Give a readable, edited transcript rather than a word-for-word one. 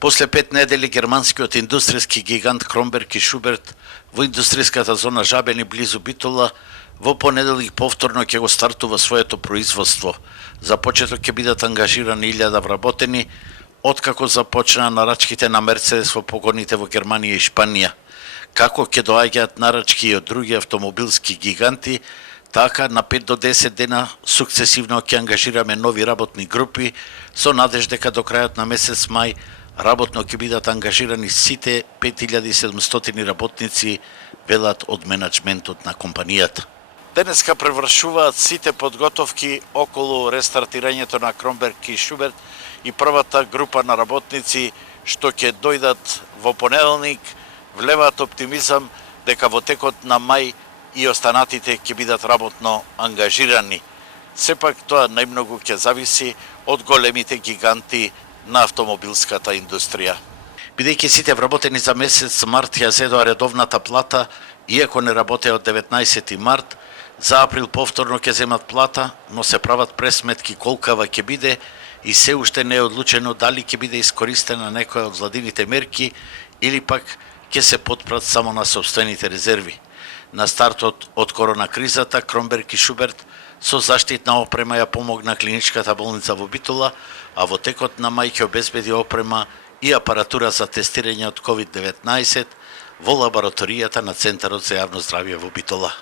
После 5 недели германскиот индустријски гигант Кромберг и Шуберт во индустријската зона Жабени близу Битола во понеделник повторно ќе го стартува своето производство. За почеток ќе бидат ангажирани 1000 вработени, откако започнаа нарачките на Мерцедес во погоните во Германија и Шпанија. Како ќе доаѓаат нарачки и од други автомобилски гиганти, така на 5 до 10 дена сукцесивно ќе ангажираме нови работни групи со надеж дека до крајот на месец мај работно ќе бидат ангажирани сите 5700 работници, велат од менаџментот на компанијата. Денеска превршуваат сите подготовки околу рестартирањето на Кромберг и Шуберт и првата група на работници што ќе дојдат во понеделник влеваат оптимизам дека во текот на мај и останатите ќе бидат работно ангажирани. Сепак тоа најмногу ќе зависи од големите гиганти на автомобилската индустрија. Бидејќи сите вработени за месец март ја зедоа редовната плата, иако не работеа од 19 март, за април повторно ќе земат плата, но се прават пресметки колкава ќе биде и се уште не е одлучено дали ќе биде искористена некоја од владините мерки или пак ќе се потпрат само на сопствените резерви. На стартот од корона кризата, Кромберг и Шуберт со заштитна опрема ја помогна клиничката болница во Битола, а во текот на мај ќе обезбеди опрема и апаратура за тестирање од COVID-19 во лабораторијата на Центарот за јавно здравје во Битола.